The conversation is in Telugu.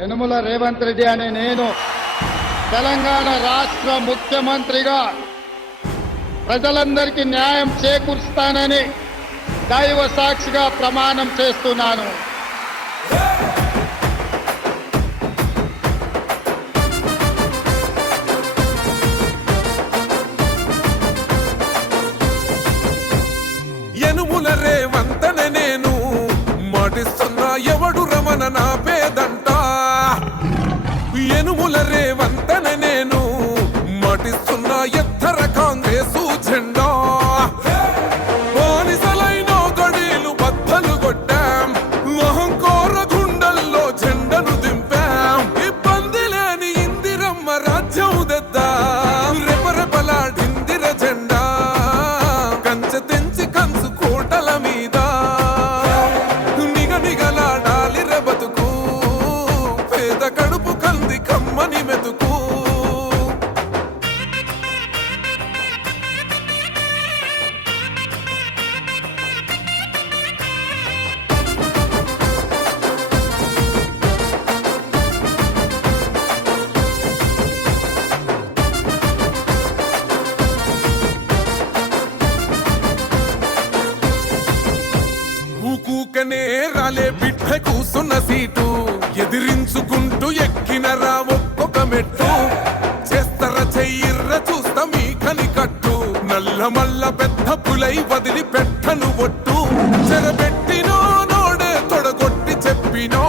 యనుమల రేవంత్ రెడ్డి అనే నేను తెలంగాణ రాష్ట్ర ముఖ్యమంత్రిగా ప్రజలందరికీ న్యాయం చేకూరుస్తానని దైవ సాక్షిగా ప్రమాణం చేస్తున్నాను. యనుమల రేవంత్ అనే నేను మాటిస్తున్నా ఎవడు రమణ నా పేదంట. యనుమల రేవంత్ అనే నేను మాటిస్తున్నా ఎత్తర కాంగ్రెసు జెండా. బానిసలైన గడీలు బద్దలు కొట్టాం, మహంకోర గుండెల్లో జెండను దింపాం. ఇబ్బంది లేని ఇందిరమ్మ రాజ్యం తెద్దాం, రెపరెపలాడిందిర జెండా. కంచె తెంచి కంచు కోటల మీద నిగనిగలాడాలి బతుకు, పేద కడుపు కంది కమ్మని మెతుకు. ఊకూకనే రాలే బిడ్డ కూసున్న సీటు, ఎదిరించుకుంటూ ఎక్కినరా ఒక్కొక్క మెట్టు. చేస్తర చెయ్యిర్ర చూస్తా మీ కని కట్టు, నల్ల మల్ల పెద్ద పులై వదిలి పెట్టను ఒట్టు. చెరబెట్టినో నోడే తొడగొట్టి చెప్పినో